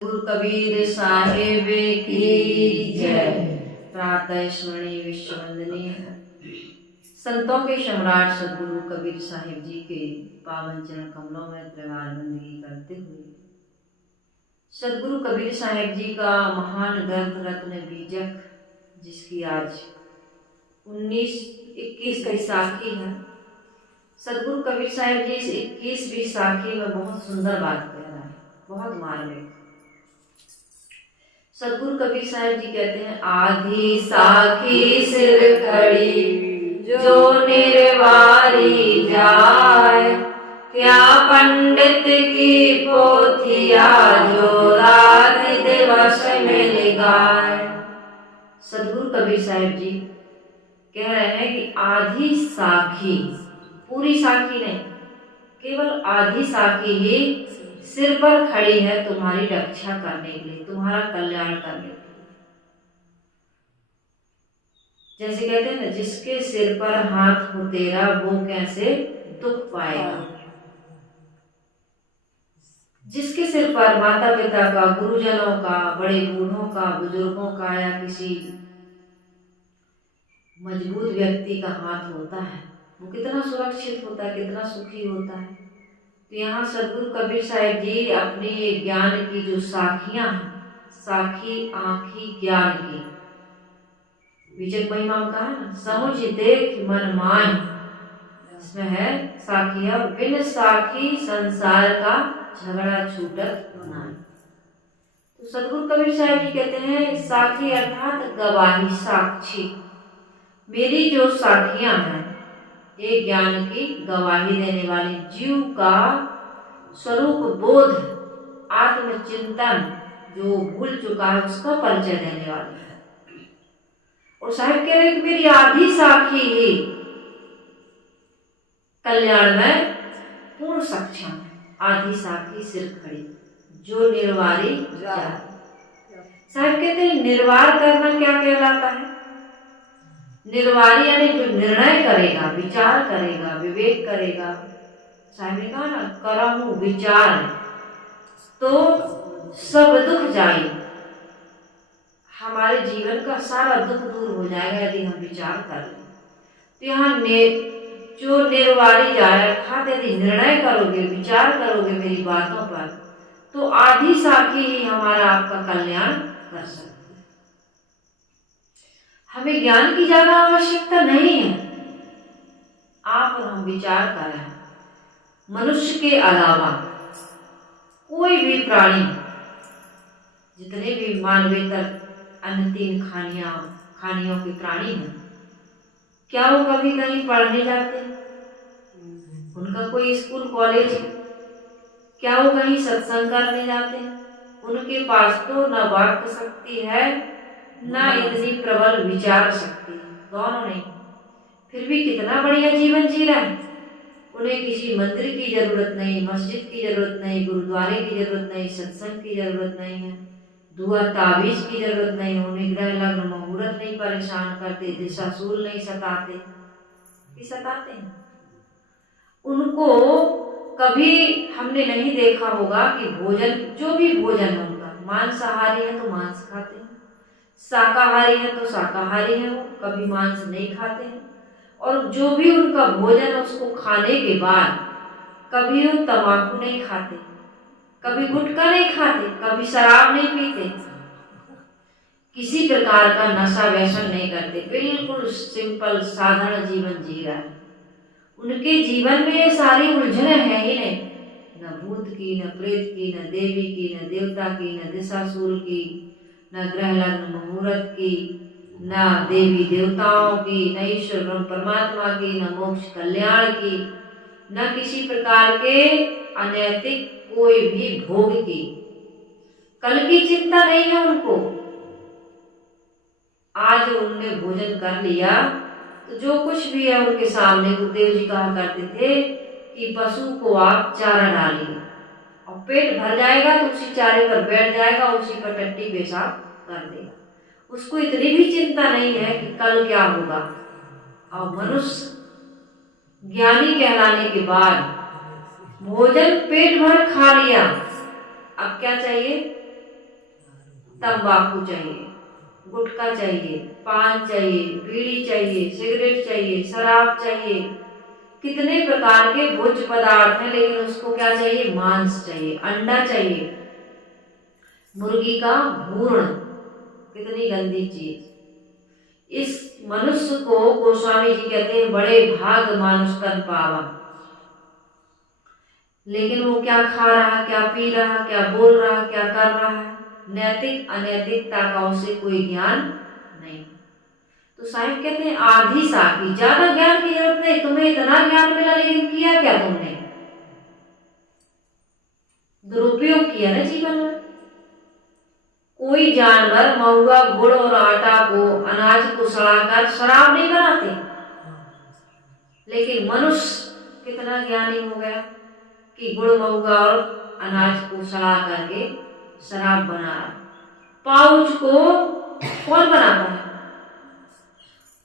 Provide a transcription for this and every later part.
गुरु कबीर साहिब की जय। प्रातः स्मरणीय विश्व वंदनीय संतों के सम्राट सदगुरु कबीर साहिब जी के पावन चरण कमलों में त्रिवार बंदगी करते हुए सदगुरु कबीर साहिब जी का महान ग्रंथ रत्न बीजक, जिसकी आज 19-21 की साखी है। सदगुरु कबीर साहिब जी इस 21वीं साखी में बहुत सुंदर बात कह रहा है, बहुत मार्मिक। सदगुरु कबीर साहिब जी कहते हैं, आधी साखी सिर खड़ी जो निर्वारी जाए, क्या पंडित की पोथिया जो रात दिवस में लिगाए। सदगुरु कबीर साहिब जी कह रहे हैं कि आधी साखी, पूरी साखी नहीं, केवल आधी साखी ही सिर पर खड़ी है तुम्हारी रक्षा करने के लिए, तुम्हारा कल्याण करने के लिए। जैसे कहते हैं ना, जिसके सिर पर हाथ हो तेरा वो कैसे दुख पाएगा। जिसके सिर पर माता पिता का, गुरुजनों का, बड़े बूढ़ों का, बुजुर्गों का या किसी मजबूत व्यक्ति का हाथ होता है, वो कितना सुरक्षित होता है, कितना सुखी होता है। तो यहाँ सदगुरु कबीर साहिब जी अपनी ज्ञान की जो साखियां हैं, साखी आँखी ज्ञान की, विजय महिमा का है ना, समुझ देख मन मान, इसमें है साखिया, बिन साखी संसार का झगड़ा छूटत बनाए। तो सदगुरु कबीर साहिब जी कहते हैं, साखी अर्थात गवाही, साक्षी। मेरी जो साखियां हैं ये ज्ञान की गवाही देने वाली, जीव का स्वरूप बोध, आत्मचिंतन जो भूल चुका है उसका परिचय देने वाली है। और साहिब कह रहे हैं कि मेरी आधी साखी ही कल्याण में पूर्ण सक्षम है। आधी साखी सिर खड़ी जो निर्वारी जाए। साहिब कहते हैं, निर्वार करना क्या कहलाता है? निर्वारी यानी जो निर्णय करेगा, विचार करेगा, विवेक करेगा। साहिब ने कहा ना, करहु विचार तो सब दुख जाए। हमारे जीवन का सारा दुख दूर हो जाएगा यदि हम विचार कर लें। तो यहाँ जो निर्वारी जाए अर्थात यदि निर्णय करोगे, विचार करोगे मेरी बातों पर, तो आधी साखी ही हमारा आपका कल्याण कर सकती है। हमें ज्ञान की ज्यादा आवश्यकता नहीं है। आप और हम विचार कर रहे हैं, मनुष्य के अलावा कोई भी प्राणी, जितने भी मानवेतर अन्य 3 खानियों के प्राणी हैं, क्या वो कभी कहीं पढ़ने जाते हैं? उनका कोई स्कूल कॉलेज है? क्या वो कहीं सत्संग करने जाते हैं? उनके पास तो न वाक शक्ति है, ना इतनी प्रबल विचार शक्ति, दोनों नहीं। फिर भी कितना बढ़िया जीवन जी रहा है। उन्हें किसी मंदिर की जरूरत नहीं, मस्जिद की जरूरत नहीं, गुरुद्वारे की जरूरत नहीं, सत्संग की जरूरत नहीं है, दुआ ताबीज की जरूरत नहीं। उन्हें ग्रह लग्न मुहूर्त नहीं परेशान करते, दिशाशूल नहीं सताते। कि सताते हैं? उनको कभी हमने नहीं देखा होगा कि भोजन, जो भी भोजन है उनका, मांसाहारी है तो मांस खाते हैं, शाकाहारी है तो शाकाहारी है, वो कभी मांस नहीं खाते हैं। और जो भी उनका भोजन है उसको खाने के बाद कभी वो तंबाकू नहीं खाते, कभी गुटखा नहीं खाते, कभी शराब नहीं पीते, किसी प्रकार का नशा व्यसन नहीं करते, बिल्कुल सिंपल साधारण जीवन जी रहा है। उनके जीवन में ये सारी उलझने है ही नहीं, न भूत की, न प्रेत की, न देवी की, न देवता की, न दिशाशूल की, न ग्रह लग्न मुहूर्त की, न देवी देवताओं की, न ईश्वर ब्रह्म परमात्मा की, न मोक्ष कल्याण की, न किसी प्रकार के अनैतिक कोई भी भोग की। कल की चिंता नहीं है उनको। आज उनने भोजन कर लिया तो जो कुछ भी है उनके सामने, गुरुदेव जी कहा करते थे कि पशु को आप चारा डालिए और पेट भर जाएगा तो उसी चारे पर बैठ जाएगा, उसी पर टट्टी पेशाब कर देगा। उसको इतनी भी चिंता नहीं है कि कल क्या होगा। और मनुष्य ज्ञानी कहलाने के बाद भोजन पेट भर खा लिया, अब क्या चाहिए? तंबाकू चाहिए, गुटखा चाहिए, पान चाहिए, बीड़ी चाहिए, सिगरेट चाहिए, शराब चाहिए, कितने प्रकार के भोज्य पदार्थ हैं, लेकिन उसको क्या चाहिए? मांस चाहिए, अंडा चाहिए, मुर्गी का भ्रूण, कितनी गंदी चीज। इस मनुष्य को गोस्वामी जी कहते हैं बड़े भाग मानुष तन पावा। लेकिन वो क्या खा रहा, क्या पी रहा, क्या बोल रहा, क्या कर रहा है, नैतिक अनैतिकता का उसे कोई ज्ञान नहीं। तो साहिब कहते हैं आधी साखी, ज्यादा ज्ञान की जरूरत नहीं, तुम्हें इतना ज्ञान मिला लेकिन किया क्या तुमने? दुरुपयोग किया ना जीवन में। कोई जानवर महुआ, गुड़ और आटा को, अनाज को सड़ाकर शराब नहीं बनाते, लेकिन मनुष्य कितना ज्ञानी हो गया कि गुड़, महुआ और अनाज को सड़ा करके शराब बना रहा। पाउच को कौन बनाता है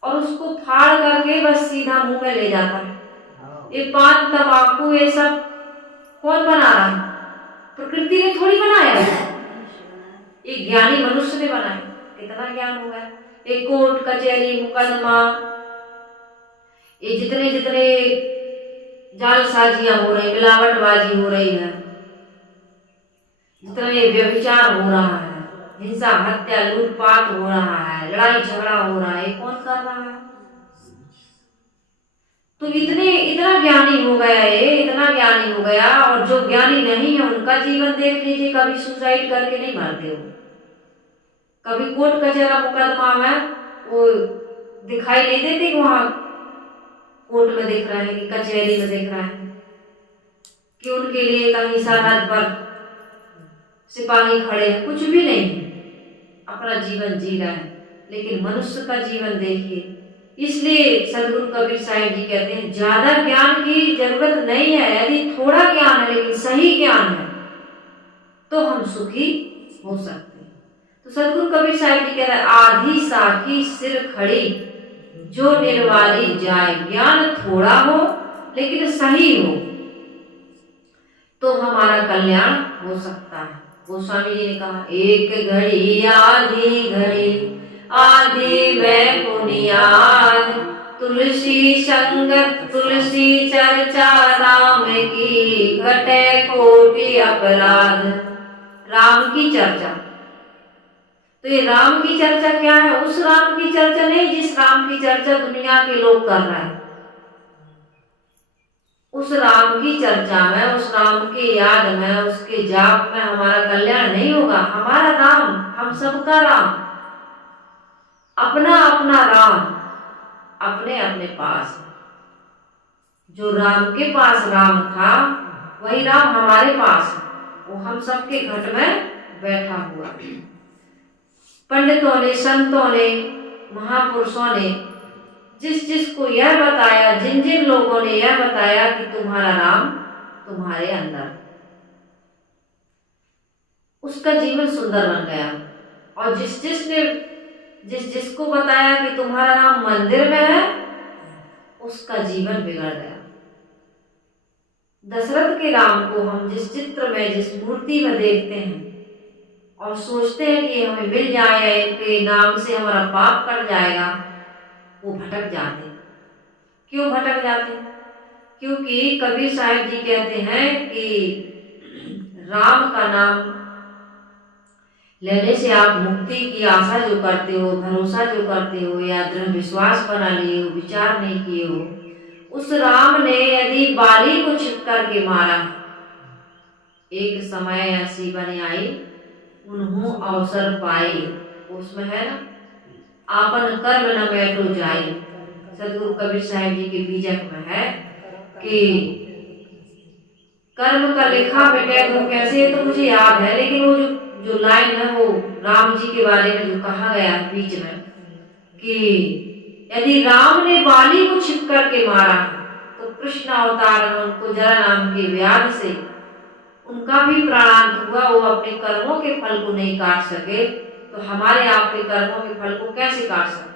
और उसको फाड़ करके बस सीधा मुंह में ले जाता है। ये पान, तंबाकू, ये सब कौन बना रहा है? प्रकृति ने थोड़ी बनाया है, ये ज्ञानी मनुष्य ने बनाया। कितना ज्ञान हो गया। एक कोर्ट कचहरी मुकदमा, ये जितने जितने जालसाजियां हो रही, मिलावटबाजी हो रही है, जितना ये व्यभिचार हो रहा है, हिंसा, हत्या, लूटपाट हो रहा है, लड़ाई झगड़ा हो रहा है, कौन कर रहा है? तो इतना ज्ञानी हो गया है, इतना ज्ञानी हो गया। और जो ज्ञानी नहीं है उनका जीवन देख लीजिए, कभी सुसाइड करके नहीं मरते हो, कभी कोर्ट कचहरा मुकदमा में वो दिखाई नहीं देते कि वहां कोर्ट में दिख रहा है कि कचहरी में दिख रहा है कि उनके लिए कहीं सरहद पर सिपाही खड़े हैं, कुछ भी नहीं, अपना जीवन जी रहा है। लेकिन मनुष्य का जीवन देखिए। इसलिए सदगुरु कबीर साहिब जी कहते हैं ज्यादा ज्ञान की जरूरत नहीं है, यदि थोड़ा ज्ञान है लेकिन सही ज्ञान है तो हम सुखी हो सकते हैं। तो सदगुरु कबीर साहिब जी कह रहे हैं आधी साखी सिर खड़ी जो निर्वाली जाए। ज्ञान थोड़ा हो लेकिन सही हो तो हमारा कल्याण हो सकता है। गोस्वामी जी ने कहा एक घड़ी आधी घड़ी आधी में बुनियाद, तुलसी संगत तुलसी चर्चा राम की घटे कोटि अपराध। राम की चर्चा, तो ये राम की चर्चा क्या है? उस राम की चर्चा नहीं जिस राम की चर्चा दुनिया के लोग कर रहे हैं। उस राम की चर्चा में, उस राम के याद में, उसके जाप में हमारा कल्याण नहीं होगा। हमारा राम, हम सबका राम, अपना अपना राम अपने अपने पास। जो राम के पास राम था वही राम हमारे पास है, वो हम सबके घट में बैठा हुआ। पंडितों ने, संतों ने, महापुरुषों ने जिस जिसको यह बताया, जिन जिन लोगों ने यह बताया कि तुम्हारा राम तुम्हारे अंदर, उसका जीवन सुंदर बन गया। और जिस जिसको बताया कि तुम्हारा राम मंदिर में है, उसका जीवन बिगड़ गया। दशरथ के राम को हम जिस चित्र में, जिस मूर्ति में देखते हैं और सोचते हैं कि हमें मिल जाए, इनके नाम से हमारा पाप कट जाएगा, वो भटक जाते। क्यों भटक जाते? क्योंकि कबीर साहिब जी कहते हैं कि राम का नाम लेने से आप मुक्ति की आशा जो करते हो, भरोसा जो करते हो, या दृढ़ विश्वास बना लिए हो, विचार नहीं किए हो, उस राम ने यदि बाली को छिप करके मारा, एक समय ऐसी बने आई उन्हों अवसर पाई, उसमें है ना, आपन कर्म न बैठो जाई। सदगुरु कबीर साहिब जी के बीजक में है कि कर्म का लिखा मिटे तो कैसे, तो मुझे याद है, लेकिन वो जो लाइन है वो राम जी के बारे में जो कहा गया है बीच में कि यदि राम ने बाली को छिप करके मारा तो कृष्ण अवतार में उनको जरा नाम के व्याध से उनका भी प्राणांत हुआ। वो अपने कर्मों के फल को नहीं काट सके, तो हमारे आपके कर्मों के फल को कैसे काट सकते?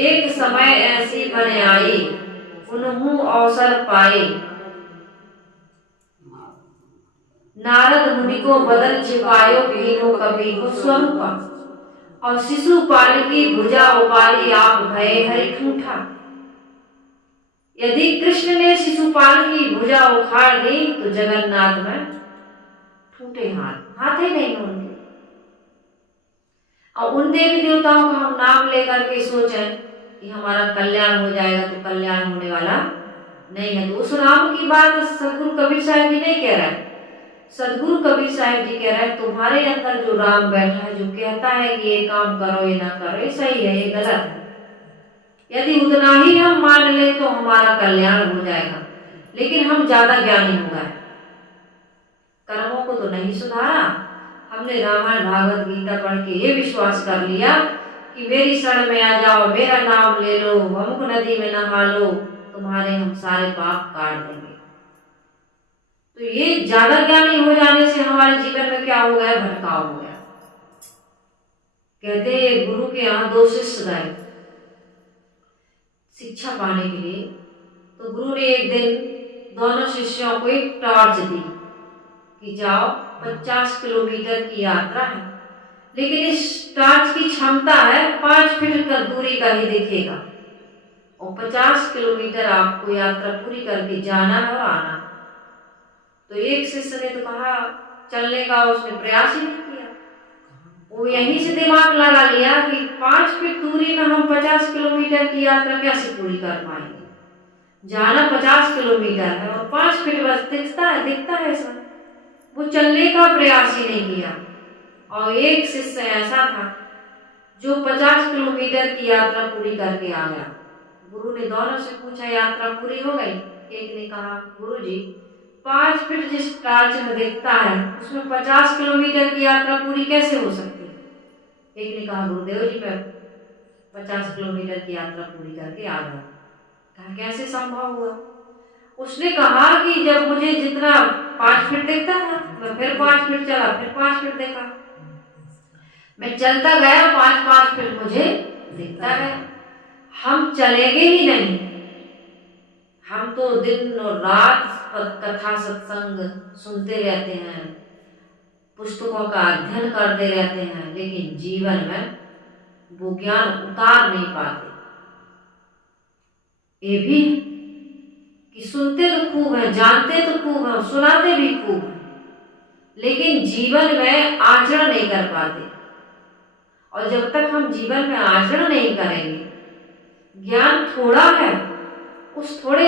एक समय ऐसी बने आई उन्हों अवसर पाए। नारद मुनि को बदन छिपायो कीनो कवि को स्वरूपा। और शिशुपाल की भुजा उपारी आप भय हरि ठूठा। यदि कृष्ण ने शिशुपाल की भुजा उखाड़ दी तो जगन्नाथ में ठूठे हाथ ही नहीं होंगे। और उन देवी देवताओं का हम नाम लेकर के सोचें कि हमारा कल्याण हो जाएगा, तो कल्याण होने वाला नहीं है। तो उस राम की बात सदगुरु कबीर साहब जी नहीं कह रहे हैं। सदगुरु कबीर साहब जी कह रहे हैं तुम्हारे अंदर जो राम बैठा है, जो कहता है कि ये काम करो ये ना करो, ये सही है ये गलत है, यदि उतना ही हम मान ले तो हमारा कल्याण हो जाएगा। लेकिन हम ज्यादा ज्ञानी हो गए, कर्मों को तो नहीं सुधारा। हमने रामायण भागवत गीता पढ़ के ये विश्वास कर लिया कि मेरी शरण में आ जाओ, मेरा नाम ले लो, अमुक नदी में नहा लो, तुम्हारे हम सारे पाप काट देंगे। तो ये ज्यादा ज्ञानी हो जाने से हमारे जीवन में क्या हो गया, भटकाव हो गया। कहते हैं गुरु के यहाँ 2 शिष्य गए शिक्षा पाने के लिए। तो गुरु ने एक दिन दोनों शिष्यों को एक टॉर्च दी कि जाओ 50 किलोमीटर की यात्रा है, लेकिन इस टॉर्च की क्षमता है 5 फीट का दूरी का ही दिखेगा, और 50 किलोमीटर आपको यात्रा पूरी करके जाना है और आना। तो एक शिष्य ने तो कहा चलने का, उसने प्रयास ही नहीं किया। वो यहीं से दिमाग लगा लिया कि 5 फीट दूरी में हम 50 किलोमीटर की यात्रा कैसे पूरी कर पाएंगे। जाना 50 किलोमीटर है और 5 फीट बस दिखता है सर। वो चलने का प्रयास ही नहीं किया। और एक शिष्य ऐसा था जो 50 किलोमीटर की यात्रा पूरी करके आ गया। गुरु ने दोनों से पूछा यात्रा पूरी हो गई? एक ने कहा गुरुजी 5 फीट जिस टॉर्च में दिखता है उसमें 50 किलोमीटर की यात्रा पूरी कैसे हो सकती है? एक ने कहा गुरुदेव जी मैं 50 किलोमीटर की यात्रा पूरी करके आ गया। कहा कैसे संभव हुआ? उसने कहा कि जब मुझे जितना 5 फीट दिखता था मैं फिर 5 फीट चला, फिर 5 फीट देखा, मैं चलता गया, 5-5 फीट मुझे दिखता गया। हम चलेंगे ही नहीं, हम तो दिन और रात कथा सत्संग सुनते रहते हैं, पुस्तकों का अध्ययन करते रहते हैं, लेकिन जीवन में वो ज्ञान उतार नहीं पाते। ये भी कि सुनते तो खूब है, जानते तो खूब है, सुनाते भी खूब है, लेकिन जीवन में आचरण नहीं कर पाते। और जब तक हम जीवन में आचरण नहीं करेंगे, ज्ञान थोड़ा है, उस थोड़े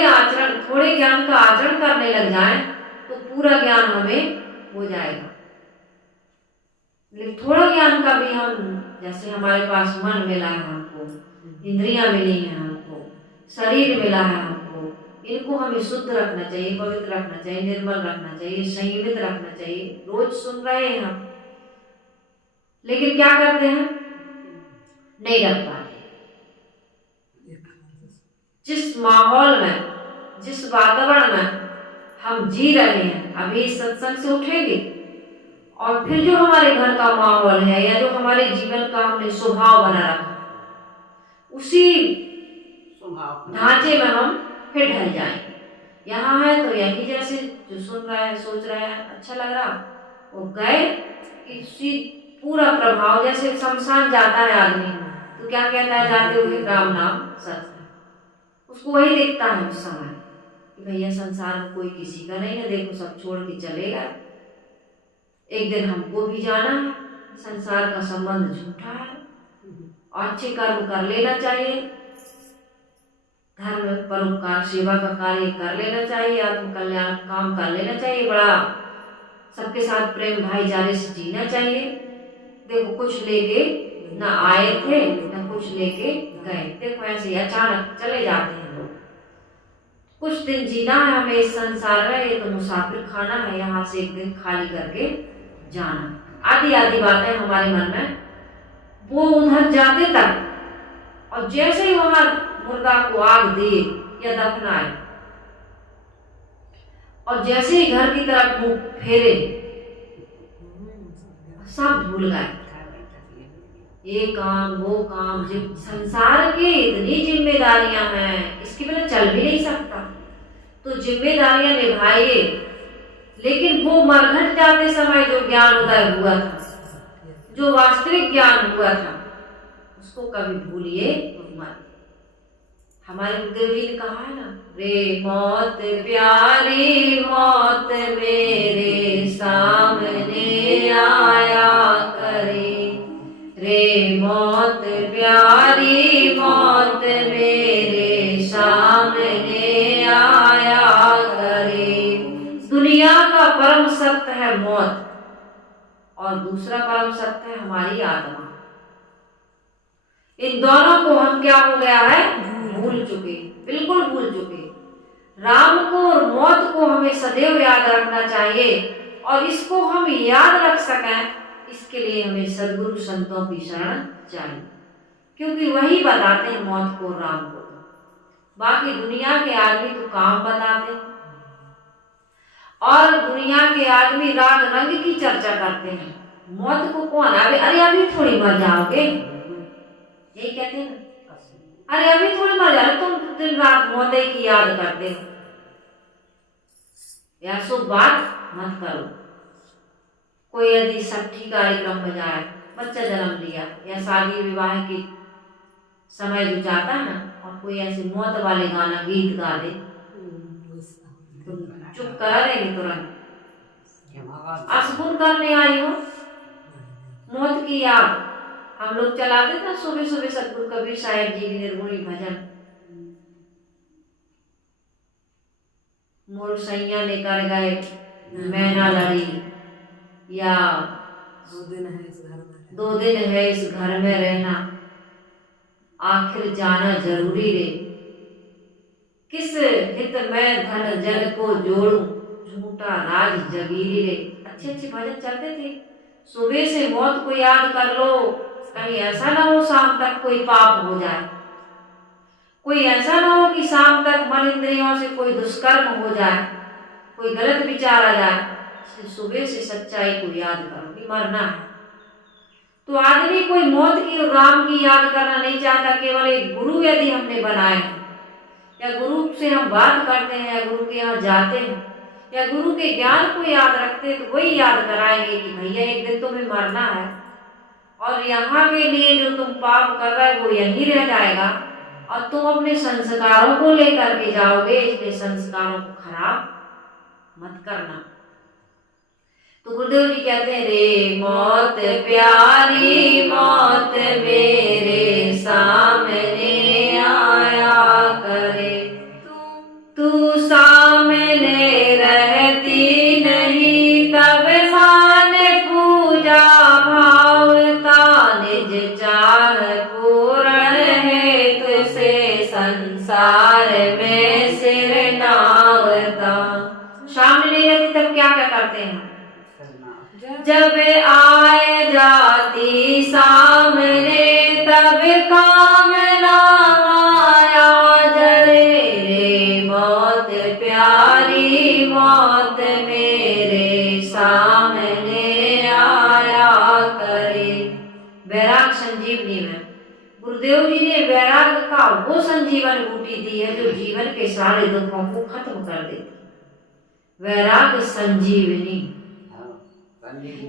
ज्ञान का आचरण करने लग जाए तो पूरा ज्ञान हमें हो जाएगा। लेकिन थोड़ा ज्ञान का भी हम, जैसे हमारे पास मन मिला है हमको, इंद्रियां मिली हैं हमको, शरीर मिला है हमको, इनको हमें शुद्ध रखना चाहिए, पवित्र रखना चाहिए, निर्मल रखना चाहिए, संयमित रखना चाहिए। रोज सुन रहे हैं हम, लेकिन क्या करते हैं, नहीं रख पाते। जिस माहौल में, जिस वातावरण में हम जी रहे हैं, अभी इस सत्संग से उठेंगे और फिर जो हमारे घर का माहौल है या जो हमारे जीवन का हमने स्वभाव बना रखा, उसी ढांचे में हम फिर ढल जाएंगे। यहाँ है तो यही, जैसे जो सुन रहा है, सोच रहा है, अच्छा लग रहा, वो गए, इसी पूरा प्रभाव, जैसे शमशान जाता है आदमी तो क्या कहता है जाते हुए, राम नाम सत्य, उसको वही दिखता है उस समय कि भैया संसार में कोई किसी का नहीं है, देखो सब छोड़ के चलेगा, एक दिन हमको भी जाना है, संसार का संबंध झूठा है, अच्छे कर्म कर लेना चाहिए, धर्म परोपकार सेवा का कार्य कर लेना चाहिए, आत्म कल्याण काम कर लेना चाहिए, बड़ा सबके साथ प्रेम भाईचारे से जीना चाहिए। देखो कुछ लेके ना आए थे ना कुछ लेके गए, देखो ऐसे अचानक चले जाते हैं लोग। कुछ दिन जीना है हमें इस संसार में, ये तो मुसाफिर खाना है, यहाँ से एक दिन खाली करके जाना। आदि बातें हमारे मन में, वो उधर जाते तक, और जैसे ही वहां मुर्दा को आग दे या दफनाए और जैसे ही घर की तरफ मुंह फेरे, सब भूल गए ये काम वो काम। संसार की इतनी जिम्मेदारियां हैं, इसके बिना चल भी नहीं सकता, तो जिम्मेदारियां निभाइए, लेकिन वो मरघट जाते समय जो ज्ञान उदय हुआ था, जो वास्तविक ज्ञान हुआ था, उसको कभी भूलिए मत। हमारे गुरुदेव जी ने कहा है ना, रे मौत प्यारी मौत मेरे सामने आया करे, रे मौत प्यारी मौत मेरे सामने आया करे। दुनिया का परम सत्य है मौत, और दूसरा परम सत्य है हमारी आत्मा। इन दोनों को हम क्या हो गया है, भूल चुके, बिल्कुल भूल चुके। राम को और मौत को हमें सदैव याद रखना चाहिए, और इसको हम याद रख सकें, इसके लिए हमें सद्गुरु संतों की शरण चाहिए, क्योंकि वही बताते हैं मौत को, राम को। बाकी दुनिया के आदमी तो काम बताते हैं, और दुनिया के आदमी राग रंग की चर्चा करते हैं। मौत को कौन, अरे अभी थोड़ी मर जाओगे, यही कहते हैं ना, अरे अभी थोड़ी मर जाओगे, तुम दिन रात मौत की याद करते हो। या शुभ बात मत करो। कोई यदि छठी कार्यक्रम में जाए, बच्चा जन्म लिया, या शादी विवाह के समय जो जाता है ना, और कोई ऐसे मौत वाले गाना गीत गा दे, तो चुप करा देंगे तुरंत। असगुन करने आई हो, मौत की याद। हम लोग चलाते थे सुबह सुबह सतगुरु कबीर साहिब जी की निर्गुणी भजन, मोर सैया लेकर गए मैं ना लड़ी, या 2 दिन है इस घर में, 2 दिन है इस घर में रहना, आखिर जाना जरूरी रे, किस हित में धन जन को जोड़ूं, झूठा राज जगीरी रे। अच्छे अच्छे भजन चलते थे। सुबह से मौत को याद कर लो, कहीं ऐसा ना हो शाम तक कोई पाप हो जाए, कोई ऐसा ना हो कि शाम तक मन इंद्रियों से कोई दुष्कर्म हो जाए, कोई गलत विचार आ जाए। सुबह से सच्चाई को याद करो कि मरना है। तो आदमी कोई मौत की और राम की याद करना नहीं चाहता। केवल एक गुरु यदि हमने बनाए हैं, या गुरु से हम बात करते हैं, या गुरु के यहाँ जाते हैं, या गुरु के ज्ञान को याद रखते हैं, तो वही याद कराएंगे कि भैया एक दिन तुम्हें मरना है, और यहाँ के लिए जो तुम पाप कर रहे हो वो यहीं रह जाएगा, और तुम अपने संस्कारों को लेकर के जाओगे, इसलिए संस्कारों को खराब मत करना। तो गुरुदेव जी कहते हैं, रे मौत प्यारी मौत मेरे सामने आया करे, तू सामने रहती नहीं तब माने पूजा भावता, निज चाह पूर्ण है तुसे संसार में सिर नावता। सामने नहीं रहती तब क्या क्या करते हैं, जब आए जाती सामने तब काम ना आया जरे, रे मौत प्यारी मौत मेरे सामने आया करे। वैराग संजीवनी में गुरुदेव जी ने वैराग का वो संजीवन बूटी दी है जो जीवन के सारे दुखों को खत्म कर देती। वैराग संजीवनी,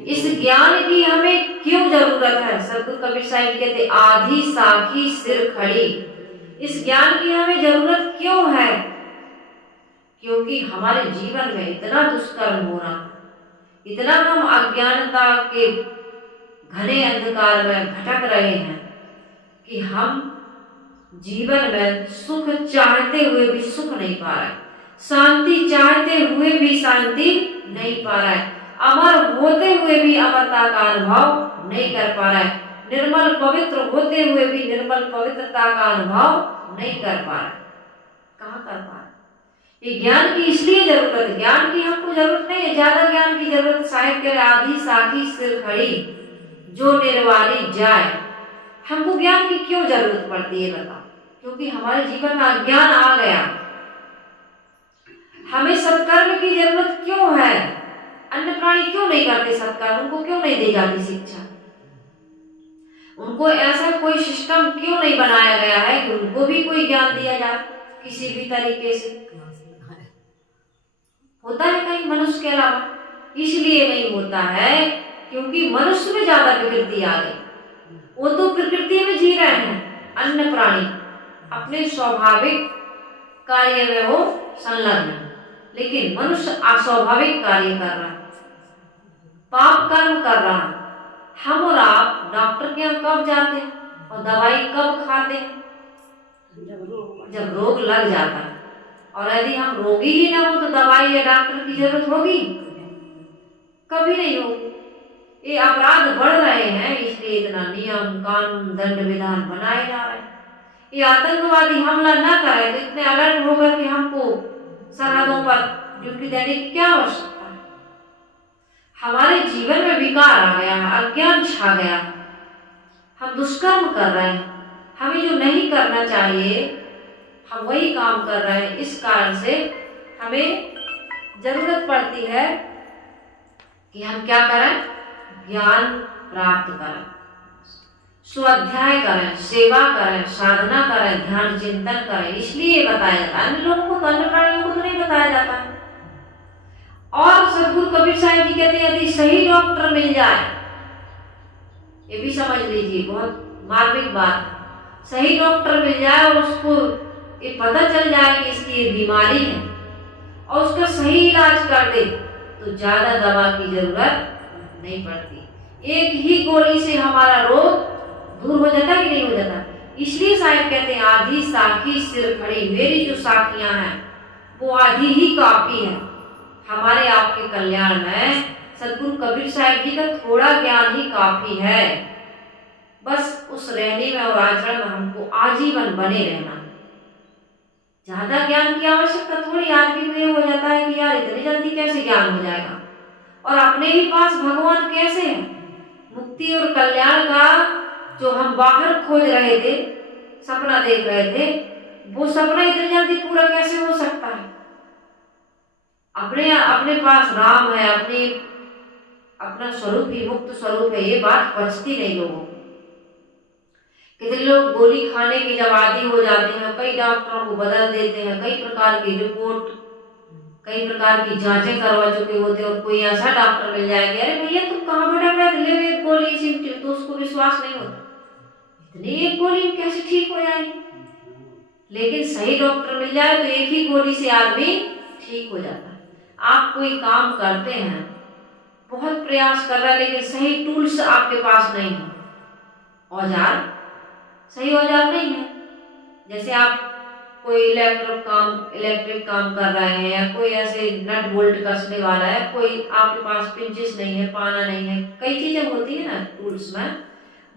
इस ज्ञान की हमें क्यों जरूरत है? सतगुरु कबीर साहिब कहते आधी साखी सिर खड़ी। इस ज्ञान की हमें जरूरत क्यों है? क्योंकि हमारे जीवन में इतना दुष्कर्म हो रहा, इतना हम अज्ञानता के घने अंधकार में भटक रहे हैं कि हम जीवन में सुख चाहते हुए भी सुख नहीं पा रहे, शांति चाहते हुए भी शांति नहीं पा रहे, अमर होते हुए भी अमरता का अनुभव नहीं कर पा रहे, निर्मल पवित्र होते हुए भी निर्मल पवित्रता का अनुभव नहीं कर पा रहे। कहाँ कर पा रहे? ये ज्ञान की इसलिए जरूरत है। ज्ञान की हमको जरूरत नहीं है, ज्यादा ज्ञान की जरूरत। साहिब कह रहे आधी साखी सिर खड़ी जो निर्वाणी जाए। हमको ज्ञान की क्यों जरूरत पड़ती है बताओ? क्योंकि हमारे जीवन में अज्ञान आ गया। हमें सत्कर्म की जरूरत क्यों है? अन्य प्राणी क्यों नहीं करते सत्कर्म? उनको क्यों नहीं दी जाती शिक्षा? उनको ऐसा कोई सिस्टम क्यों नहीं बनाया गया है कि उनको भी कोई ज्ञान दिया जाए किसी भी तरीके से? होता है कहीं मनुष्य के अलावा? इसलिए नहीं होता है क्योंकि मनुष्य में ज्यादा विकृति आ गई। वो तो प्रकृति में जी रहे हैं, अन्य प्राणी अपने स्वाभाविक कार्य में वो संलग्न है, लेकिन मनुष्य अस्वाभाविक कार्य कर रहा है, पाप कर्म कर रहा है। हम और आप डॉक्टर के यहाँ कब जाते हैं और दवाई कब खाते हैं? जब रोग लग जाता है। और यदि हम रोगी ही ना हो तो दवाई या डॉक्टर की जरूरत होगी? कभी नहीं होगी। ये अपराध बढ़ रहे हैं, इसलिए इतना नियम कानून दंड विधान बनाए जा रहे हैं। ये आतंकवादी हमला ना करे तो इतने अलर्ट होकर के हमको सरहदों पर ड्यूटी देने की क्या आवश्यकता है? हमारे जीवन में विकार आ गया है, अज्ञान छा गया, हम दुष्कर्म कर रहे हैं। हमें जो नहीं करना चाहिए हम वही काम कर रहे हैं। इस कारण से हमें जरूरत पड़ती है कि हम क्या करें? ज्ञान प्राप्त करें, स्वाध्याय करें, सेवा करें, साधना करें, ध्यान चिंतन करें। इसलिए बताया जाता है। अन्य लोगों को तो, अन्य प्राणियों को तो नहीं बताया जाता है। और सदगुरु कबीर साहिब जी कहते हैं यदि सही डॉक्टर मिल जाए, ये भी समझ लीजिए, बहुत मार्मिक बात है। सही डॉक्टर मिल जाए और उसको ये पता चल जाए कि इसकी ये बीमारी है और उसका सही इलाज कर दे तो ज्यादा दवा की जरूरत नहीं पड़ती। एक ही गोली से हमारा रोग दूर हो जाता कि नहीं हो जाता? इसलिए साहिब कहते हैं आधी साखी सिर खड़ी, मेरी जो साखियां हैं वो आधी ही काफी है हमारे आपके कल्याण में। सदगुरु कबीर साहिब जी का थोड़ा ज्ञान ही काफी है, बस उस रहने में और आचरण में हमको आजीवन बने रहना। ज्यादा ज्ञान की आवश्यकता थोड़ी। आदमी में हो जाता है कि यार इतनी जल्दी कैसे ज्ञान हो जाएगा, और अपने ही पास भगवान कैसे है? मुक्ति और कल्याण का जो हम बाहर खोज रहे थे, सपना देख रहे थे, वो सपना इतनी जल्दी पूरा कैसे हो सकता है? अपने पास राम है, अपना स्वरूप ही मुक्त स्वरूप है। ये बात पचती नहीं लोगों को। कितने लोग गोली खाने के जब आदी हो जाते हैं, कई डॉक्टरों को बदल देते हैं, कई प्रकार की रिपोर्ट, कई प्रकार की जांचें करवा चुके होते हैं, और कोई ऐसा डॉक्टर मिल जाएगा, अरे भैया तुम कहाँ बैठा ले एक गोली सिम्टम, तो उसको विश्वास नहीं होता, इतनी एक गोली में कैसे ठीक हो जाएगी? लेकिन सही डॉक्टर मिल जाए तो एक ही गोली से आदमी ठीक हो जाता है। आप कोई काम करते हैं, बहुत प्रयास कर रहे हैं, लेकिन सही टूल्स आपके पास नहीं है, औजार सही औजार नहीं है। जैसे आप कोई इलेक्ट्रिक काम कर रहे हैं, या कोई ऐसे नट बोल्ट कसने वाला है, कोई आपके पास पिंचेस नहीं है, पाना नहीं है, कई चीजें होती है ना टूल्स में,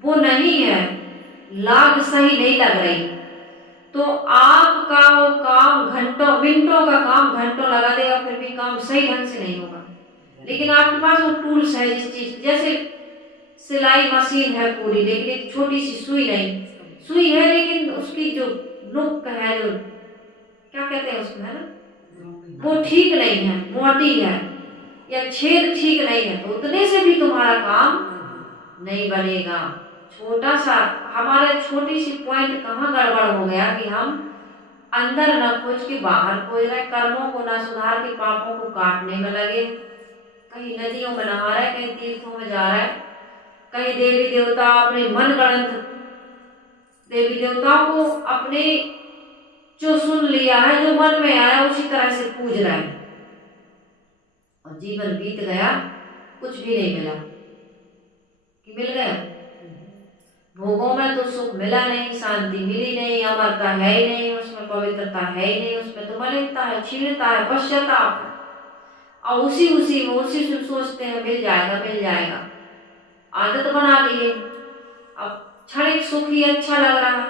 वो नहीं है, लाग सही नहीं लग रही, तो आपका वो काम घंटों मिनटों का काम घंटों लगा देगा, फिर भी काम सही ढंग से नहीं होगा। लेकिन आपके पास वो टूल्स है, जिस चीज जैसे सिलाई मशीन है पूरी, लेकिन एक छोटी सी सुई नहीं, सुई है लेकिन उसकी जो नुक है, जो क्या कहते हैं उसमें, है ना, वो ठीक नहीं है, मोटी है, या छेद ठीक नहीं है, तो उतने से भी तुम्हारा काम नहीं बनेगा। छोटा सा हमारा छोटी सी पॉइंट कहाँ गड़बड़ हो गया कि हम अंदर न खोज के बाहर खोज रहे, कर्मों को न सुधार के पापों को काटने में लगे। कहीं नदियों में नहा रहे, कहीं तीर्थों में जा रहे, कहीं देवी देवता अपने मन गणित देवी देवताओं को अपने जो सुन लिया है, जो मन में आया उसी तरह से पूज रहे हैं, और जीवन बीत गया, कुछ भी नहीं मिला। कि मिल गया? भोगों में तो सुख मिला नहीं, शांति मिली नहीं, अमरता है ही नहीं, उसमें पवित्रता है ही नहीं, उसमें तो मलिनता है, क्षीणता है, पश्चाताप है, और उसी में सोचते हैं मिल जाएगा मिल जाएगा, आदत बना लिए। अब क्षणिक सुख ही अच्छा लग रहा है,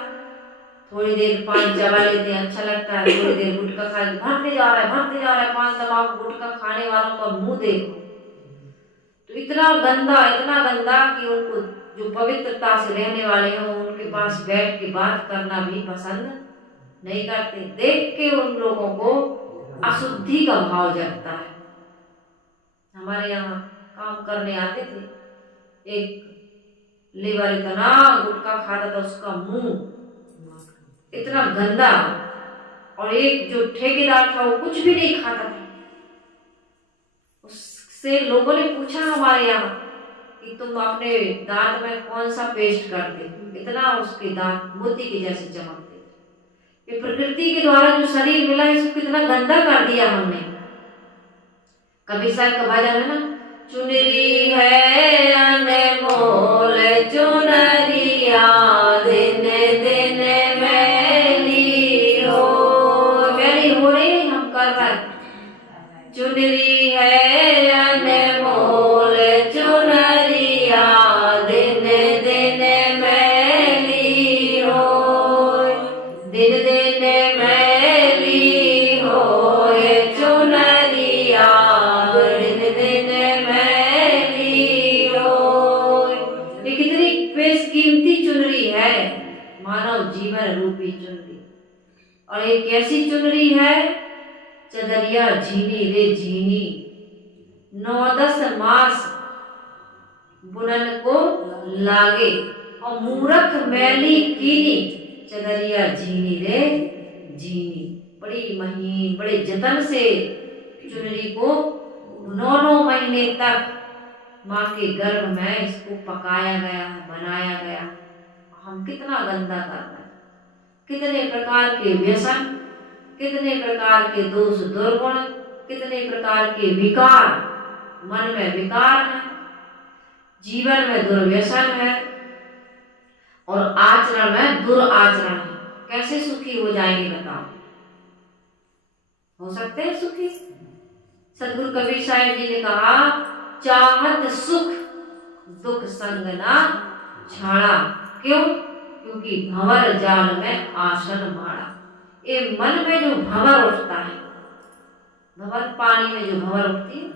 थोड़ी देर पान चबा लेते हैं, अच्छा लगता है, थोड़ी देर गुटखा खा, भरते जा रहा है पान तंबाकू गुटखा खाने वालों का मुंह देखो, तो इतना गंदा कि उनको जो पवित्रता से रहने वाले हैं उनके पास बैठ के बात करना भी पसंद नहीं करते। देख के उन लोगों को अशुद्धि का भाव जगता है। हमारे यहाँ काम करने आते थे, एक लेबर इतना गुटखा खाता था, उसका मुंह इतना गंदा, और एक जो ठेकेदार था वो कुछ भी नहीं खाता था, से लोगों ने पूछा हमारे यहाँ कि तुम अपने दांत में कौन सा पेस्ट करते, इतना उसके दांत मोती के जैसे चमकते। ये प्रकृति के द्वारा जो शरीर मिला इसको कितना गंदा कर दिया हमने। कबीर साहब का भजन है ना, चुनरी है अनमोल चुनरिया दिन दिन मैली हो, मैली हो रही हम कर रहे हैं। चुनरी है अनमोल चुनरिया दिन दिन मैली हो, दिन दिन मैली हो चुनरिया दिन दिन मैली हो। ये कितनी बेशकीमती चुनरी है, मानव जीवन रूपी चुनरी। और ये कैसी चुनरी है, चदरिया झीनी रे झीनी, 9-10 मास बुनन को लागे, और मूरख मैली कीनी, चदरिया झीनी रे झीनी। बड़ी महीन बड़े जतन से चुनरी को 9 महीने तक माँ के गर्भ में इसको पकाया गया है, बनाया गया। हम कितना गंदा कर रहे हैं, कितने प्रकार के व्यसन, कितने प्रकार के दोष दुर्गुण, कितने प्रकार के विकार मन में विकार है, जीवन में दुर्व्यसन है और आचरण में दुराचरण है। कैसे सुखी हो जाएंगे बताओ, हो सकते हैं सुखी? सदगुरु कबीर साहब जी ने कहा, चाहत सुख दुख संग ना छाड़ा। क्यों? क्योंकि भंवर जाल में आसन माड़ा। ये मन में जो भंवर उठता है, भंवर पानी में जो भंवर उठती है,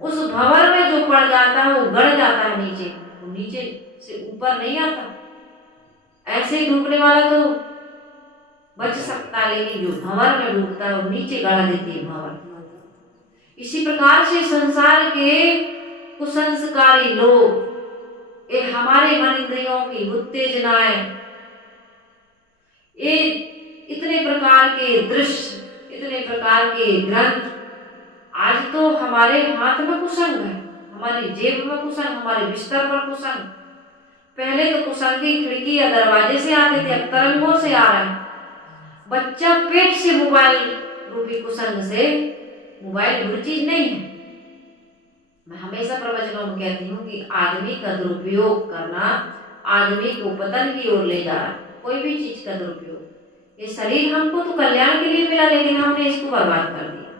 उस भंवर में जो पड़ जाता है वो गड़ जाता है नीचे, वो नीचे से ऊपर नहीं आता। ऐसे ही डूबने वाला तो बच सकता है, लेकिन जो भंवर में डूबता है वो नीचे गड़ा देती है भंवर। इसी प्रकार से संसार के कुसंस्कारी लोग, ये हमारे मन इंद्रियों की उत्तेजनाएं, ये इतने प्रकार के दृश्य, इतने प्रकार के ग्रंथ, आज तो हमारे हाथ में कुसंग है, हमारी जेब में कुसंग, हमारे बिस्तर पर कुसंग। पहले तो कुसंगी खिड़की या दरवाजे से आते थे, अब तरंगों से आ रहे हैं। बच्चा पेट से मोबाइल रूपी कुसंग से, मोबाइल बुरी चीज नहीं है। मैं हमेशा प्रवचनों में कहती हूँ कि आदमी का दुरुपयोग करना आदमी को पतन की ओर ले जा रहा है। कोई भी चीज का दुरुपयोग, ये शरीर हमको तो कल्याण के लिए मिला, लेकिन हमने इसको बर्बाद कर दिया।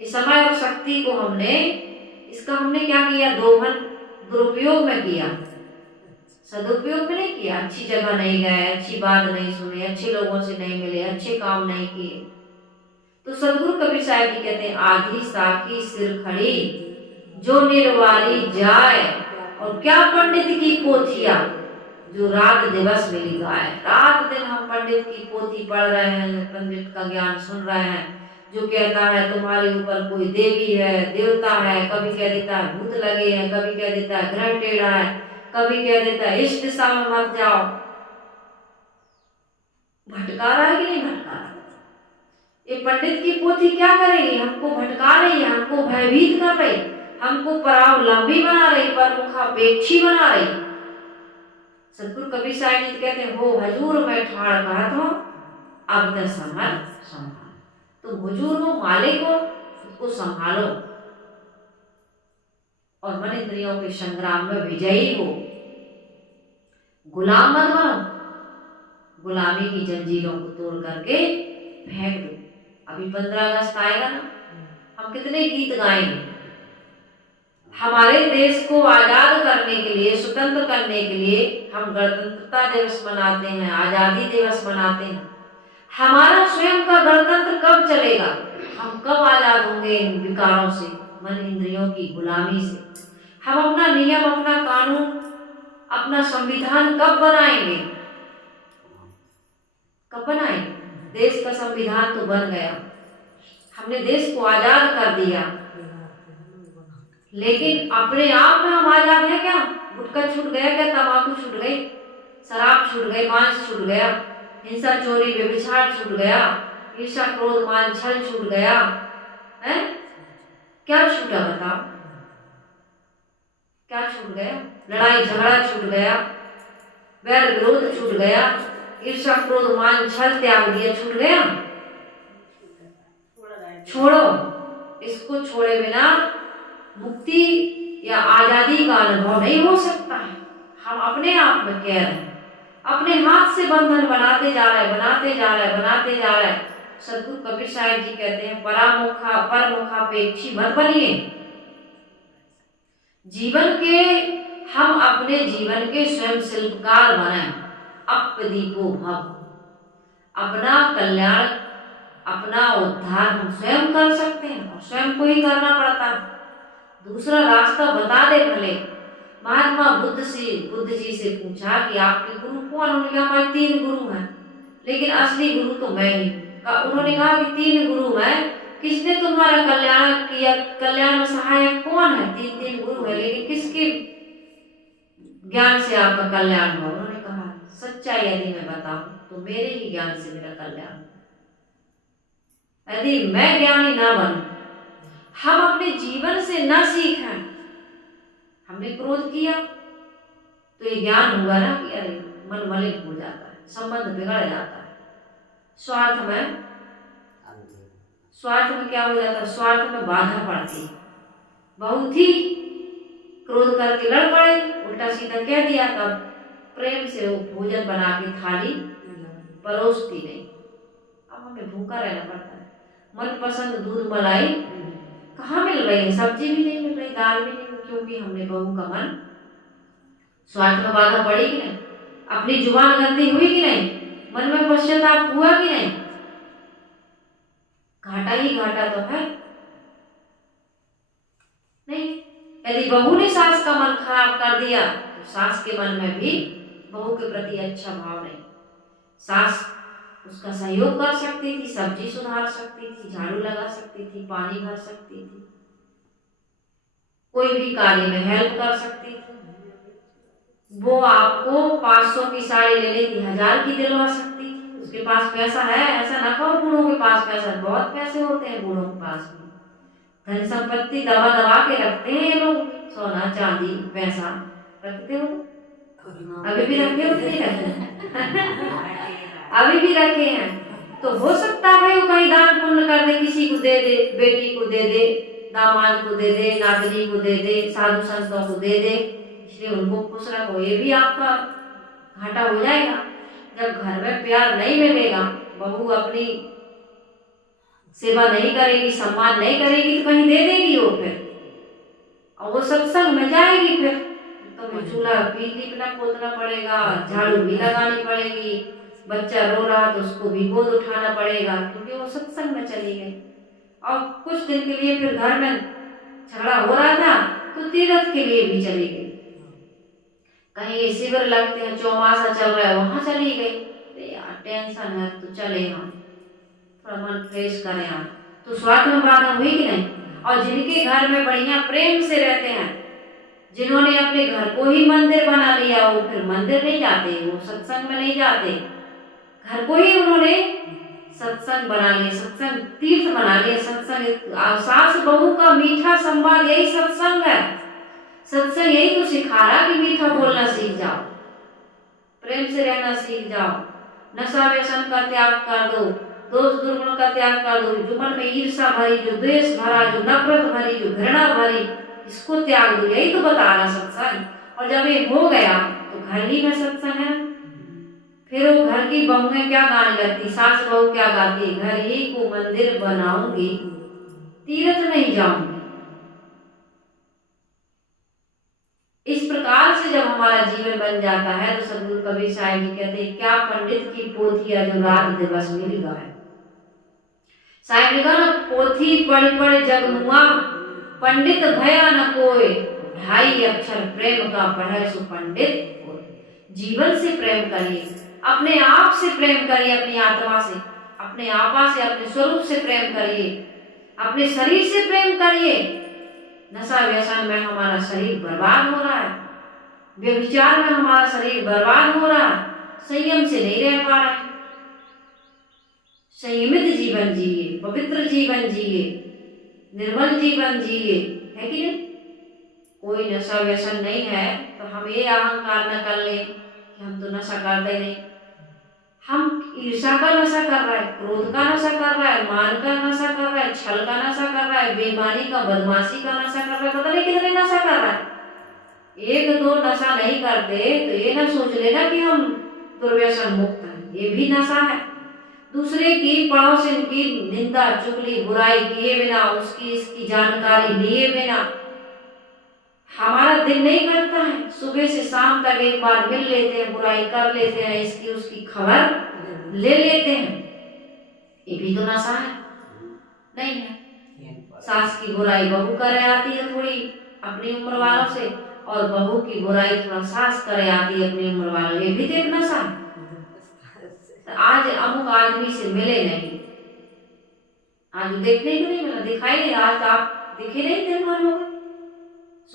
ये समय और शक्ति को हमने क्या किया, दोहन दुरुपयोग में किया, सदुपयोग में नहीं किया। अच्छी जगह नहीं गए, अच्छी बात नहीं सुने, अच्छे लोगों से नहीं मिले, अच्छे काम नहीं किए। तो सदगुरु कबीर साहब जी कहते हैं, आधी साखी सिर खड़ी जो निर्वारी जाए, और क्या पंडित की पोथिया जो रात दिवस मिली गाए। रात दिन हम पंडित की पोथी पढ़ रहे हैं, पंडित का ज्ञान सुन रहे हैं, जो कहता है तुम्हारे ऊपर कोई देवी है, देवता है, कभी कह देता है भूत लगे हैं, कभी कह देता है ग्रह टेढ़ा है, कभी कह देता है इस दिशा में मत जाओ। भटका रहा है कि नहीं भटका रहा? ये पंडित की पोथी क्या करेगी? हमको भटका रही है, हमको भयभीत कर रही, हमको परावलंबी बना रही, परमुखापेक्षी बना रही। सदगुरु कबीर साहब जी कहते हैं, हो हजूर मैं ठाड़ कहत हूं, अब तक संभाल। तुम हुजूर हो, मालिक हो, खुद को संभालो और मन इंद्रियों के संग्राम में विजयी हो। गुलाम मत बनो, गुलामी की जंजीरों को तोड़ करके फेंक दो। अभी 15 अगस्त आएगा ना, हम कितने गीत गाएंगे। हमारे देश को आजाद करने के लिए, स्वतंत्र करने के लिए हम गणतंत्रता दिवस मनाते हैं, आजादी दिवस मनाते हैं। हमारा स्वयं का गणतंत्र कब चलेगा? हम कब आजाद होंगे इन विकारों से, मन इंद्रियों की गुलामी से? हम अपना नियम, अपना कानून, अपना संविधान कब बनाएंगे? कब बनाएंगे? देश का संविधान तो बन गया, हमने देश को आजाद कर दिया, लेकिन अपने आप में हम आजाद है क्या? गुटखा छूट गया क्या? तंबाकू छूट गई, शराब छूट गई, मांस छूट गया, हिंसा चोरी व्यभिचार छूट गया, ईर्ष्या क्रोध मान छल छूट गया है? क्या छूटा बताओ? क्या छूट गया? लड़ाई झगड़ा छूट गया, वैर विरोध छूट गया, ईर्ष्या क्रोध मान छल त्याग दिया, छूट गया? छोड़ो, इसको छोड़े बिना मुक्ति या आजादी का अनुभव नहीं हो सकता है। हम अपने आप में कह रहे हैं, अपने हाथ से बंधन बनाते जा रहे, बनाते जा रहे, बनाते जा रहे। सदगुरु कबीर साहिब जी कहते हैं, परमुखापेक्षी मत बनिए। जीवन के हम अपने जीवन के स्वयं शिल्पकार बने। अपदीपो भव, अपना कल्याण, अपना उद्धार हम स्वयं कर सकते हैं और स्वयं को ही करना पड़ता है। दूसरा रास्ता बता दे भले। महात्मा बुद्ध जी से पूछा कि आपके गुरु कौन? उन्होंने कहा हमारे 3 गुरु हैं, लेकिन असली गुरु तो मैं ही हूँ। उन्होंने कहा कि 3 गुरु हैं, किसने तुम्हारा कल्याण किया? कल्याण सहायक कौन है? 3 गुरु है, लेकिन किसके ज्ञान से आपका कल्याण हुआ? उन्होंने कहा सच्चाई यदि मैं बताऊं तो मेरे ही ज्ञान से मेरा कल्याण। यदि मैं ज्ञानी ना बनूं, हम अपने जीवन से न सीखें, हमने क्रोध किया तो ये ज्ञान हुआ ना कि अरे मन मलिन हो जाता है, संबंध बिगड़ जाता है। स्वार्थ में क्या हो जाता है? स्वार्थ में बाधा पड़ती है। बहुत ही क्रोध करके लड़ पड़े, उल्टा सीधा कह दिया, तब प्रेम से वो भोजन बना के थाली परोसती नहीं। अब हमें भूखा रहना पड़ता है। मन पसंद दूध मलाई कहाँ मिल रही है? सब्जी भी नहीं मिल रही, दाल भी नहीं, क्योंकि हमने बहू का मन स्वार्थ में बाधा पड़ी कि नहीं? अपनी जुबान गंदी हुई कि नहीं? मन में पश्चाताप हुआ कि नहीं? घाटा ही घाटा तो है नहीं। यदि बहू ने सास का मन खराब कर दिया तो सास के मन में भी बहू के प्रति अच्छा भाव नहीं। सास उसका सहयोग कर सकती थी, सब्जी सुधार सकती थी, झाड़ू लगा सकती थी, पानी भर सकती थी, कोई भी कार्य में हेल्प कर सकती थी। वो आपको 500 की साड़ी ले लेती, 1000 की दिलवा सकती थी। उसके पास पैसा है, ऐसा ना कहो बूढ़ों के पास पैसा, बहुत पैसे होते हैं बूढ़ों के पास में। धन संपत्ति दबा दबा के रखते हैं ये लोग, सोना चांदी पैसा रखते हो। अभी भी रखे हो कि नहीं रखे? अभी भी रखे हैं। तो हो सकता है वो कहीं दान पुण्य कर दे, किसी को दे दे, बेटी को दे दे, दामाद को दे दे, नातनी को दे दे, साधु संतों को दे दे, इसलिए उनको खुश रखो। ये भी आपका घाटा हो जाएगा। जब घर में प्यार नहीं मिलेगा, बहू अपनी सेवा नहीं करेगी, सम्मान नहीं करेगी, तो कहीं दे देगी वो फिर, और वो सत्संग में जाएगी फिर तो चूल्हा भी लीपना पोतना पड़ेगा, झाड़ू भी लगानी पड़ेगी, बच्चा रो रहा तो उसको भी गोद उठाना पड़ेगा, क्योंकि वो सत्संग में चली गई। और कुछ दिन के लिए फिर घर में झगड़ा हो रहा था तो तीर्थ के लिए भी चली गई। कहीं शिविर लगते हैं, चौमासा चल रहा है, वहां चली गई। यार टेंशन है तो चले हम थोड़ा मन फ्रेश करें हम, तो स्वार्थ में बाधा हुई कि नहीं? और जिनके घर में बढ़िया प्रेम से रहते हैं, जिन्होंने अपने घर को ही मंदिर बना लिया, वो फिर मंदिर नहीं जाते, वो सत्संग में नहीं जाते, घर को ही उन्होंने सत्संग बना लिया, सत्संग तीर्थ बना लिया। सत्संग सास बहू का मीठा संवाद यही सत्संग है। सत्संग यही तो सिखा रहा कि मीठा बोलना सीख जाओ, प्रेम से रहना सीख जाओ, नशा व्यसन का त्याग कर दो, दोष दुर्गुण का त्याग कर दो, जो मन में ईर्ष्या भरी, जो द्वेष भरा, जो नफरत भरी, जो घृणा भरी, इसको त्याग दो। यही तो बता रहा सत्संग। और जब ये हो गया तो घर ही में सत्संग है। फिर वो घर की बहुएं क्या गाने लगती, सास बहू क्या गाती, घर ही को मंदिर बनाऊंगी, तीर्थ नहीं जाऊंगी। इस प्रकार से जब हमारा जीवन बन जाता है तो सदगुरु कबीर साहिब जी कहते हैं, क्या पंडित की पोथिया जो रात दिवस मिल गए। साहिब ने कहा ना, पोथी पढ़ी पढ़े जग मुआ, पंडित भया न कोई, 2.5 अक्षर प्रेम का पढ़े सो पंडित होय। जीवन से प्रेम करिए, अपने आप से प्रेम करिए, अपनी आत्मा से, अपने आपा से, अपने स्वरूप से प्रेम करिए, अपने शरीर से प्रेम करिए। नशा व्यसन में हमारा शरीर बर्बाद हो रहा है, व्यभिचार में हमारा शरीर बर्बाद हो रहा है, संयम से नहीं रह पा रहे। संयमित जीवन जिए, पवित्र जीवन जिए, निर्मल जीवन जिए, है कि नहीं? कोई नशा व्यसन नहीं है तो हम ये अहंकार न कर लें कि हम तो नशा करते नहीं। हम ईर्ष्या का नशा कर रहा है, क्रोध का नशा कर रहा है, मान का नशा कर रहा है, छल का नशा कर रहा है, बेईमानी का, बदमाशी का नशा कर रहा है, पता नहीं कितने नशा कर रहा है। एक दो नशा नहीं करते तो ये ना सोच लेना कि हम दुर्व्यसन मुक्त हैं, ये भी नशा है। दूसरे की, पड़ोसन की निंदा, चुगली, बुराई किए बिना, उसकी इसकी जानकारी लिए बिना हमारा दिल नहीं करता है। सुबह से शाम तक एक बार मिल लेते हैं, बुराई कर लेते हैं, इसकी उसकी खबर ले लेते हैं, ये भी तो नशा है, नहीं है? सास की बुराई बहू करे आती है थोड़ी अपनी उम्र वालों से, और बहू की बुराई थोड़ा सास करे आती है अपनी उम्र वालों, ये भी तो एक नशा है। आज अमुक आदमी से मिले नहीं, आज देखने को नहीं मिला, दिखाई नहीं, आज आप दिखे नहीं दिन भर हो गए,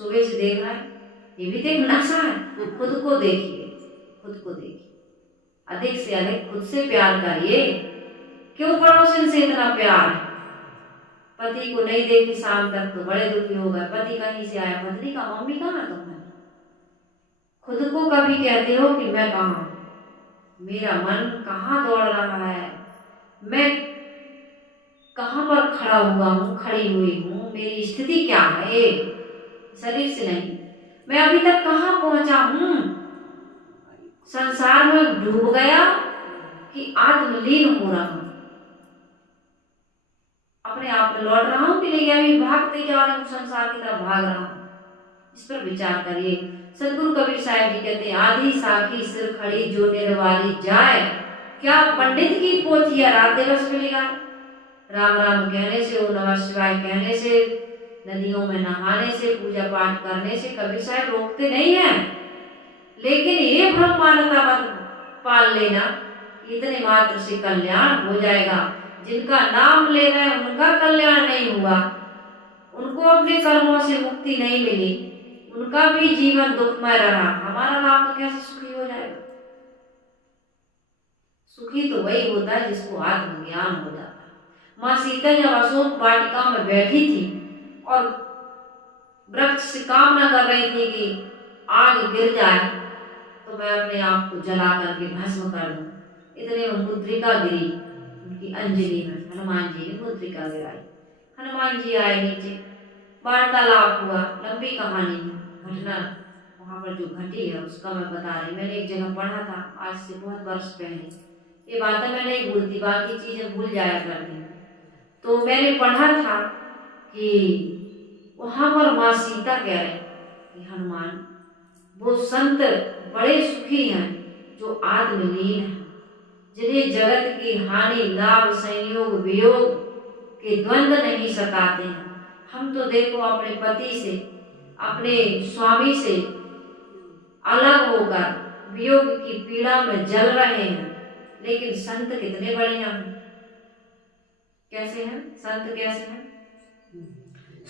सुबह से देख रहा है, ये भी तो एक नशा है। खुद को देखिए, खुद को देखिए, अधिक से अधिक खुद से प्यार करिए। क्यों पड़ोसन से इतना प्यार है? पति को नहीं देखे शाम तक तो बड़े दुखी हो गए, पति कहीं से आया, पत्नी का मम्मी कहाँ तुम है? खुद को कभी कहते हो कि मैं कहाँ, मेरा मन कहाँ दौड़ रहा है, मैं कहाँ पर खड़ा हुआ हूँ, खड़ी हुई हूँ, मेरी स्थिति क्या है? शरीर से नहीं, मैं अभी तक कहाँ पहुंचा हूँ, संसार में डूब गया कि आत्मलीन हो रहा हूँ, अपने आप में लौट रहा हूँ कि नहीं, अभी भागते जा रहा हूँ, संसार की तरफ भाग रहा हूँ? इस पर विचार करिए। सदगुरु कबीर साहब जी कहते हैं, आधी साखी सिर खड़ी जो निर्वारी जाए, क्या पंडित की पोथिया रात दिवस मिलेगा। राम राम कहने से, ओम नमः शिवाय कहने से, नदियों में नहाने से, पूजा पाठ करने से कबीर साहब रोकते नहीं है, लेकिन ये भ्रम मान्यता मत पाल लेना, इतने मात्र से कल्याण हो जाएगा। जिनका नाम ले रहे हैं उनका कल्याण नहीं हुआ, उनको अपने कर्मों से मुक्ति नहीं मिली, उनका भी जीवन दुखमय रहा, हमारा नाम कैसे सुखी हो जाएगा? सुखी तो वही होता है जिसको आत्मज्ञान हो जाता है। माँ सीता जब अशोक वाटिका में बैठी थी और वृक्ष से कामना कर रही थी कि आग गिर जाए तो मैं अपने आप को जला करके भस्म कर दूं, इतने में मुद्रिका गिरी उनकी अंजलि में, हनुमान जी ने मुद्रिका गिराई, हनुमान जी आए नीचे, वार्तालाप हुआ, लंबी कहानी है, घटना वहां पर जो घटी है उसका मैं बता रही। मैंने एक जगह पढ़ा था आज से बहुत वर्ष पहले, ये बातें मैं नहीं भूलती, बाकी चीजें भूल जाया करती हूँ। तो मैंने पढ़ा था कि वहां पर माँ सीता कह रहे कि हनुमान, वो संत बड़े सुखी हैं जो आत्मलीन हैं, जिन्हें जगत की हानि, लाभ, संयोग, वियोग के द्वंद्व नहीं सताते हैं। हम तो देखो अपने पति से, अपने स्वामी से अलग होकर वियोग की पीड़ा में जल रहे हैं, लेकिन संत कितने बढ़िया हैं। कैसे हैं संत? कैसे हैं?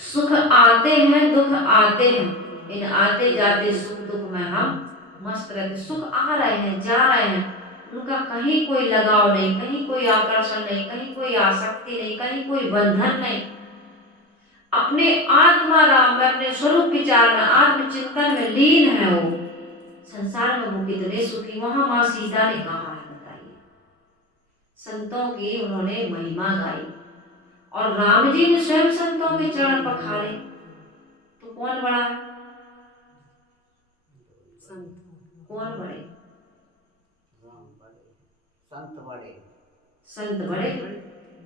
सुख आते हैं, दुख आते हैं, इन आते जाते सुख दुख में हम मस्त रहते। सुख आ रहे हैं, जा रहे हैं, उनका कहीं कोई लगाव नहीं, कहीं कोई आकर्षण नहीं, कहीं कोई आसक्ति नहीं, कहीं कोई बंधन नहीं। अपने आत्मा राम में, अपने स्वरूप विचार में, आत्मचिंतन में लीन है वो। संसार में वो कितने सुखी। वहां माँ सीता ने कहा है, बताइए, संतों की उन्होंने महिमा गाई और राम जी ने स्वयं संतों के चरण पखारे, तो कौन बड़ा है? कौन बड़े? संत बड़े। संत बड़े।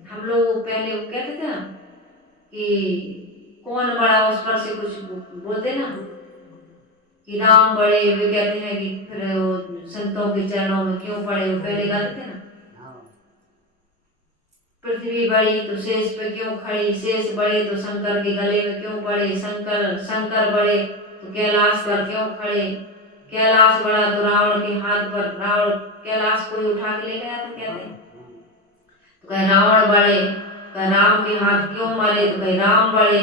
हम लोग पहले वो कहते थे ना कि कौन बड़ा, उस पर से कुछ बोलते ना कि राम बड़े, वे कहते हैं कि फिर वो संतों के चरणों में क्यों पड़े, वो पहले गाते थे ना। पृथ्वी बड़ी तो शेष पे क्यों खड़ी, शेष बड़े तो शंकर के गले में क्यों पड़े, शंकर बड़े तो कैलाश पर क्यों खड़े, कैलाश बड़ा तो रावण के हाथ पर, रावण कैलाश कोई उठा के ले गया तो कहते हैं, तो कहे रावण बड़े, कहे राम के हाथ क्यों मरे, तो कहे राम बड़े,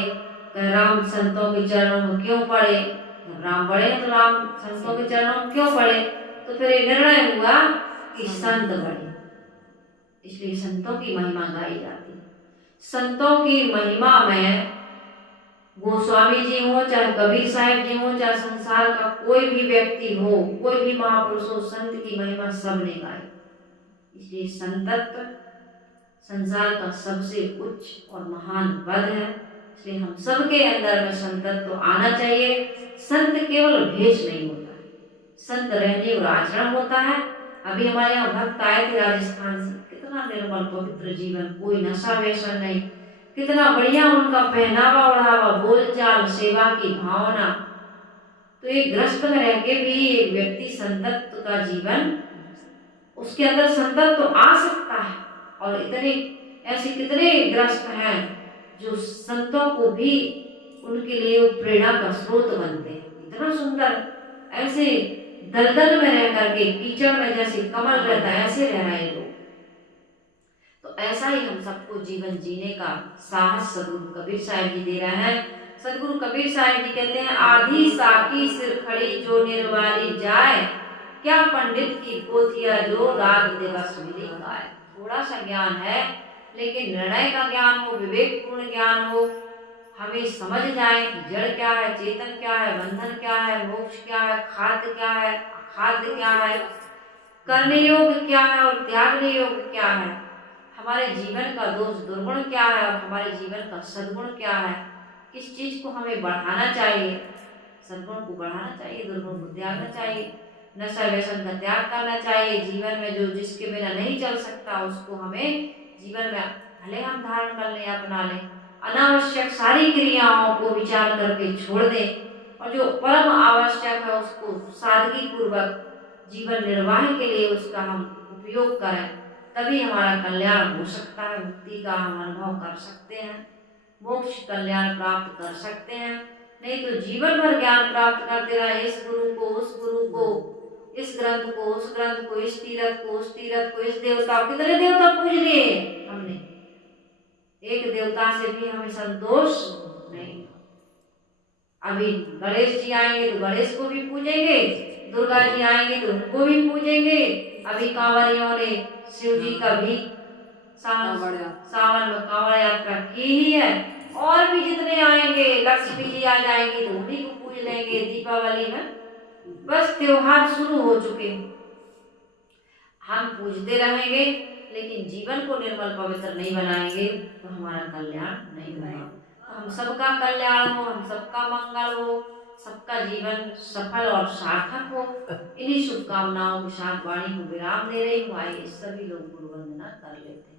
कहे राम संतों के चरणों में क्यों पड़े, जब राम बड़े तो राम संतों के चरणों में क्यों पड़े। तो फिर ये निर्णय हुआ कि संत बड़े, इसलिए संतों की महिमा गाई जाती है। संतों की महिमा में गोस्वामी जी हो, चाहे कबीर साहिब जी हो, चाहे संसार का कोई भी व्यक्ति हो, कोई भी महापुरुष हो, संत की महिमा सबने गाई। इसलिए संतत्व संसार का सबसे उच्च और महान पद है। इसलिए हम सबके अंदर में संतत्व आना चाहिए। संत केवल भेष नहीं होता है, संत रहने और आचरण होता है। अभी हमारे यहाँ भक्त आए थे राजस्थान से, कितना निर्मल पवित्र जीवन, कोई नशा व्यसन नहीं, कितना बढ़िया उनका पहनावा ओढ़ावा, बोलचाल, सेवा की भावना। तो एक गृहस्थ में रह के भी एक व्यक्ति संतत्व का जीवन, उसके अंदर संतत्व तो आ सकता है। और इतने ऐसे कितने गृहस्थ हैं जो संतों को भी उनके लिए वो प्रेरणा का स्रोत बनते हैं। इतना सुंदर, ऐसे दलदल में रह करके, कीचड़ में जैसे कमल रहता है, ऐसे रह रहे लोग। तो ऐसा ही हम सबको जीवन जीने का साहस सदगुरु कबीर साहिब जी दे रहे हैं। सदगुरु कबीर साहिब जी कहते हैं, आधी साकी सिर खड़ी जो निर्वाली जाए, क्या पंडित की पोथिया जो राग दिवस मिली गाए। थोड़ा सा ज्ञान है, लेकिन निर्णय का ज्ञान हो, विवेकपूर्ण ज्ञान हो, हमें समझ जाए कि जड़ क्या है, चेतन क्या है, बंधन क्या है, मोक्ष क्या है, खाद्य क्या है, अखाद्य क्या है, करने योग्य क्या है और त्यागने योग्य क्या है, हमारे जीवन का दोष दुर्गुण क्या है और हमारे जीवन का सद्गुण क्या है, किस चीज को हमें बढ़ाना चाहिए, सद्गुण को बढ़ाना चाहिए, दुर्गुण को त्यागना चाहिए, नशा व्यसन का त्याग करना चाहिए। जीवन में जो जिसके बिना नहीं चल सकता उसको हमें जीवन में भले हम धारण कर लें, अपना लें। अनावश्यक सारी क्रियाओं को विचार करके छोड़ दें और जो परम आवश्यक है उसको सादगी पूर्वक जीवन निर्वाह के लिए उसका हम उपयोग करें, तभी हमारा कल्याण हो सकता है। मुक्ति का हम अनुभव कर सकते हैं, मोक्ष कल्याण प्राप्त कर सकते हैं। नहीं तो जीवन भर ज्ञान प्राप्त करते रहे, इस गुरु को, उस गुरु को, इस ग्रंथ को, उस ग्रंथ को, इस तीर्थ को, उस तीर्थ को, इस देवता को। कितने देवता पूज लिए हमने, एक देवता से भी हमें संतोष नहीं। अभी गणेश जी आएंगे तो गणेश को भी पूजेंगे, दुर्गा जी आएंगे तो उनको भी पूजेंगे। अभी कांवरियों ने शिव जी का भी सावन में कांवड़ यात्रा की ही है, और भी जितने आएंगे, लक्ष्मी जी आ जाएंगे तो उन्हीं को पूज लेंगे। दीपावली में बस त्योहार शुरू हो चुके, हम पूजते रहेंगे, लेकिन जीवन को निर्मल पवित्र नहीं बनाएंगे तो हमारा कल्याण नहीं होगा। तो हम सबका कल्याण हो, हम सबका मंगल हो, सबका जीवन सफल और सार्थक हो, इन्हीं शुभकामनाओं के साथ वाणी को विराम दे रही हूँ। आइए सभी लोग गुरु वंदना कर लेते हैं।